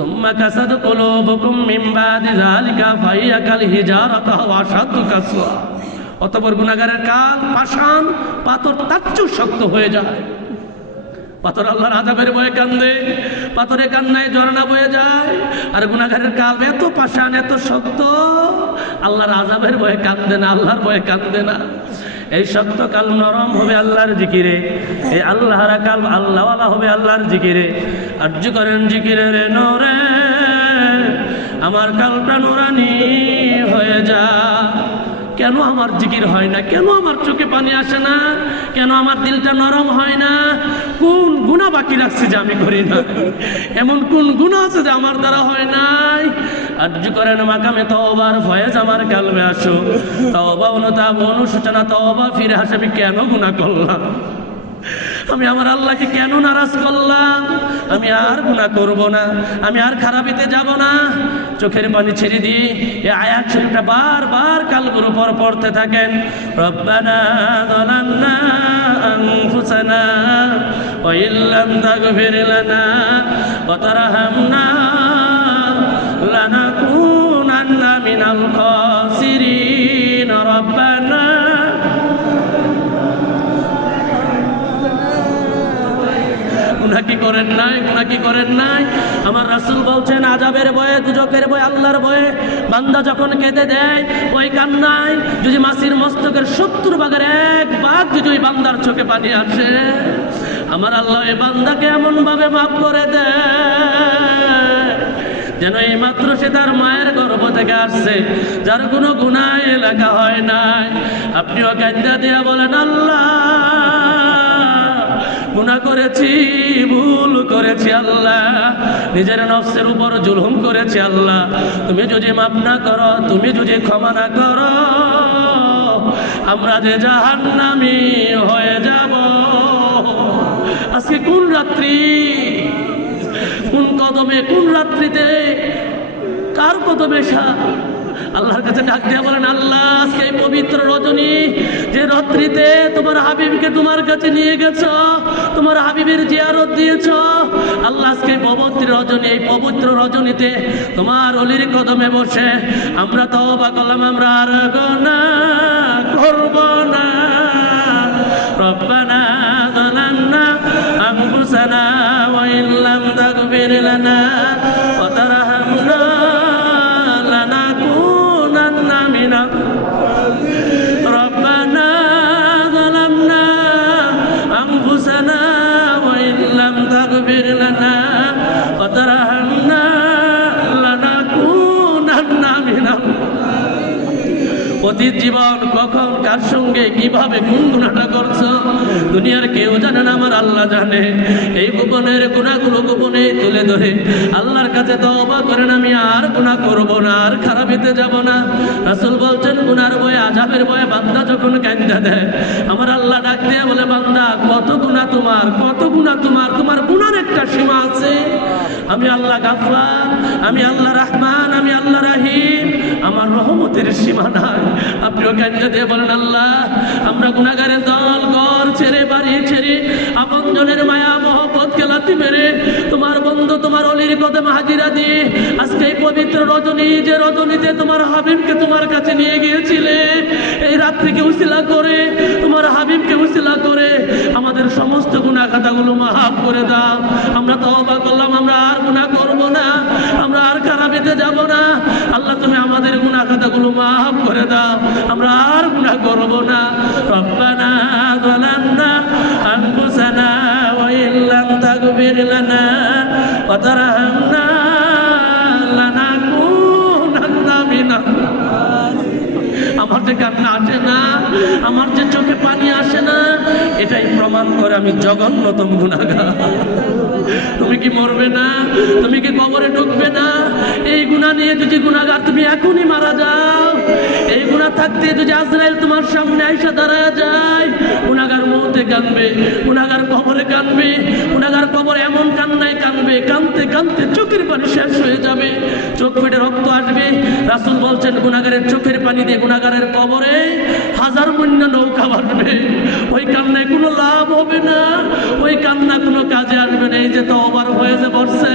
সুম্মা কাসাদ কুলুবুকুম মিন বাদি যালিকা ফাহিয়া কাল হিজারাতি ওয়া আশাদ্দু কাসওয়া। অতঃপর গুনাহগারের কাল পাষাণ পাথর তার চেয়েও শক্ত হয়ে যায়। পাথর আল্লাহর আযাবের ভয়ে কান্দে, পাথরে কান্নায় ঝর্ণা বয়ে যায়। আর গুনাহগারের কাল এত পাষাণ এত শক্ত, আল্লাহর আযাবের ভয়ে কান্দে না, আল্লাহর ভয়ে কান্দে না। এই শক্ত কাল নরম হবে আল্লাহর জিকিরে, এই আল্লাহরা কাল আল্লাহওয়ালা হবে আল্লাহর জিকিরে। আরজু করেন জিকিরে রে নরে আমার কালটা নুরানি হয়ে যা। কেন আমার জিকির হয় না? কেন আমার চোখে পানি আসে না? কেন আমার দিলটা নরম হয় না? কোন গুনাহ বাকি রাখছি যে আমি করি না? এমন কোন গুনাহ আছে যে আমার দ্বারা হয় নাই? আরজু করেন মাকামে তওবার ফয়েজ আমার কালবে আসো। তওবা অনুতাপ অনুশোচনা তওবা ফিরে আসে আমি কেন গুনাহ করলাম, আমি আমার আল্লাহকে কেন নারাজ করলাম? আমি আর গুনাহ করব না, আমি আর খারাপিতে যাব না। চোখের পানি ছেড়ে দিয়ে এই আয়াত শরীফটা বারবার কালবের উপর পড়তে থাকেন। রব্বানা যালামনা আনফুসানা ওয়া ইল্লাম তাগফির লানা ওয়া তারহামনা লানাকুনান্না মিনাল খাসিরিন। রব্বানা গুনাহ কি করেন নাই? গুনাহ কি করেন নাই? আমার রাসূল বলছেন আযাবের ভয়ে, দুজকের ভয়ে, আল্লাহর ভয়ে বান্দা যখন কেঁদে দেয়, ওই কান্নায় যদি মাছির মস্তকের 70 ভাগের 1 ভাগ যদি ওই বান্দার চোখে পানি আসে, আমার আল্লাহ এই বান্দাকে এমন ভাবে মাফ করে দেয় যেন এই মাত্র সে তার মায়ের গর্ভ থেকে আসছে, যার কোনো গুনাহ লেখা হয় নাই। আপনিও কান্দা দিয়া বলেন আল্লাহ গুনাহ করেছি, ভুল করেছি আল্লাহ, নিজের নফসের উপর জুলুম করেছি আল্লাহ। তুমি যদি মাফ না করো, তুমি যদি ক্ষমা না করো, আমরা যে জাহান্নামী হয়ে যাব। আজকে কোন রাত্রি, কোন কদমে, কোন রাত্রিতে কার কদমে আল্লাহর কাছে ডাক দিয়া বলেন আল্লাহ আজকে এই পবিত্র রজনী, যে রাত্রিতে তোমার হাবিবকে তোমার কাছে নিয়ে গেছ, তোমার হাবিবের জিয়ারত দিয়েছ, আল্লাহ আজকে পবিত্র রজনী, এই পবিত্র রজনীতে তোমার অলির কদমে বসে আমরা তওবা করলাম, আমরা আর গুনাহ করব না। রব্বানা যালামনা আনফুসানা ওয়া ইল্লাম তাগফির লানা ওয়া তারহামনা লানাকুনান্না মিনাল রব্বানা যালামনা আনফুসানা ওয়া ইল্লাম তাগফির লানা ওয়া তারহামনা লানাকুনান্না মিনাল। অতীত জীবন কখন কার সঙ্গে কিভাবে কোন গুনাহটা করছো দুনিয়ার কেউ জানে না, আমার আল্লাহ জানে। এই গোপনের গুনাহগুলো গোপনে তুলে ধরে আল্লাহর কাছে তওবা করেন, আমি আর গুনাহ করব না, আর খারাপিতে যাব না। রাসূল বলছেন গুনার ভয়ে, আযাবের ভয়ে বান্দা যখন কান্দা দেয়, আমার আল্লাহ ডাক দিয়ে বলে বান্দা কত গুনাহ তোমার, কত গুনাহ তোমার, তোমার গুনার একটা সীমা আছে। আমি আল্লাহ গাফফার, আমি আল্লাহ রহমান, আমি আল্লাহ রহিম, আমার রহমতের সীমা নাই। আপনিও কান্দা দিয়ে বলেন আল্লাহ আমরা গুনাহগারের দল, ঘর ছেড়ে, বাড়ি ছেড়ে, আপনজনের মায়া মহব্বতকে লাথি মেরে তোমার বন্ধু, তোমার অলির কদমে হাজিরা দিয়ে আজকে এই পবিত্র রজনী, যে রজনীতে তোমার হাবিবকে তোমার কাছে নিয়ে গিয়েছিলে, এই রাত্রিকে উসিলা করে, তোমার হাবিবকে উসিলা করে আমাদের সমস্ত গুনাহ খাতাগুলো মাফ করে দাও। আমরা তওবা করলাম, আমরা আর গুনাহ করব না, আমরা আর খারাপিতে যাব না। আল্লাহ তুমি আমাদের গুনাহ খাতাগুলো মাফ করে দাও, আমরা আর গুনাহ করব না। রব্বানা যালামনা আনফুসানা ওয়া ইল্লাম তাগফির লানা ওয়া তারহামনা লানাকুনান্না মিনাল। আমার যে কান্না আসে না, আমার যে চোখে পানি আসে না, এটাই প্রমাণ করে আমি জঘন্যতম গুনাহগার। তুমি কি মরবে না? তুমি কি কবরে ঢুকবে না? এই গুনাহ নিয়ে যদি গুনাহগার তুমি এখনই মারা যাও, এই গুনাহ থাকতে যদি আজরাইল তোমার সামনে আইসা দাঁড়ায় যায়, গুনাহগার মৌতে কাঁদবে, গুনাহগার কবরে কাঁদবে, গুনাহগার কবরে এমন কান্নায় কাঁদবে, কাঁদতে কাঁদতে চোখের পানি শেষ হয়ে যাবে, চোখ ফেটে রক্ত আসবে। রাসূল বলছেন গুনাহগারের চোখের পানি দিয়ে গুনাহগারের কবরে 1000 বন্যা নৌকা ভাসবে। ওই কান্নায় কোনো লাভ হবে না, ওই কান্না কোনো কাজে আসবে না। এই যে তওবার হয়ে যে বসছে,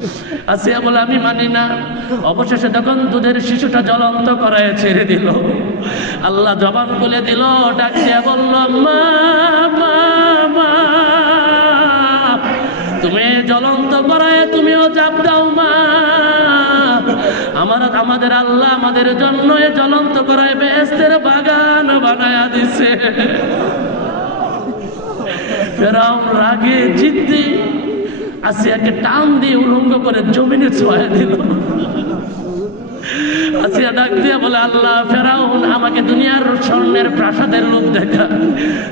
আসিয়া বলে আমি মানি না। অবশেষে যখন দুধের শিশুটা জ্বলন্ত করায় ছেড়ে দিল, আল্লাহ জবান খুলে দিল, ডাক দিয়া বলল মা মা মা, তুমি জ্বলন্ত করায় তুমিও জাপ দাও মা। আমাদের আল্লাহ আমাদের জন্য এ জ্বলন্ত করায় বেহেশতের বাগান বানায়া দিছে। ফেরাউন রাগে জিদ্দি আসিয়াকে টান দিয়ে উলঙ্গ করে জমিনে ছোঁয়া দিল। আসিয়া ডাক দিয়া বলে আল্লাহ, ফেরাউন আমাকে দুনিয়ার স্বর্ণের প্রাসাদের লোক দেখা,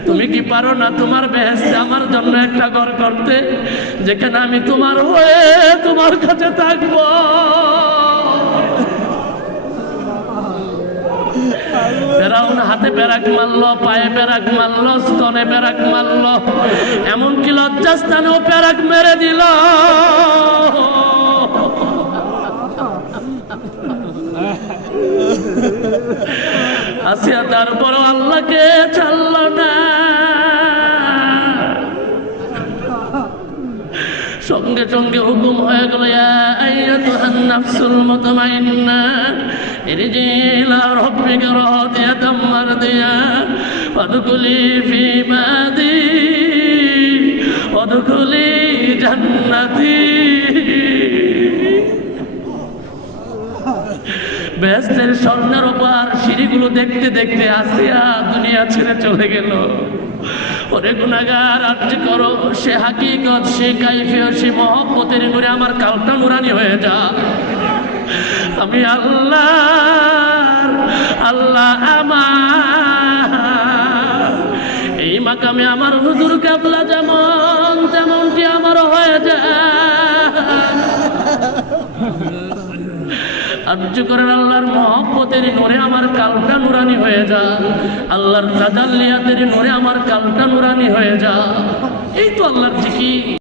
তুমি কি পারো না তোমার বেহেশতে আমার জন্য একটা ঘর করতে, যেখানে আমি তোমার হয়ে তোমার কাছে থাকবো। ফেরাউন হাতে পেরাক মারলো, পায়ে পেরাক মারলো, স্তনে পেরাক মারলো, এমনকি লজ্জাস্থানেও পেরাক মেরে দিল। আসিয়া তারপরও আল্লাহকে ছাড়ল না। সঙ্গে সঙ্গে হুকুম হয়ে গেল, ইয়া আইয়াতুহান নাফসুল মুতমাইন্না ইরজি ইলা রাব্বিকা রাদিয়াতাম মারদিয়া ফাদখুলি ফি ইবাদি ওয়াদখুলি জান্নাতি। বেহেশতের স্বর্ণের উপর সিঁড়িগুলো দেখতে দেখতে আসিয়া দুনিয়া ছেড়ে চলে গেল। ওরে গুনাহগার, আরজি করো, সে হাকিকত, সে কাইফিয়ত, সে মহব্বতের নূরে আমার কালটা নুরানি হয়ে যা। আমি আল্লাহ আমার এই মাকামে আমার হুজুর কাবলা যেমন তেমনটি আমার হয়ে যায়। আরজ করেন আল্লাহর মহব্বতের নূরে আমার কালটা নুরানি হয়ে যা, আল্লাহর তাজাল্লিয়াতের নূরে আমার কালটা নুরানি হয়ে যা। এই তো আল্লাহর জিকির।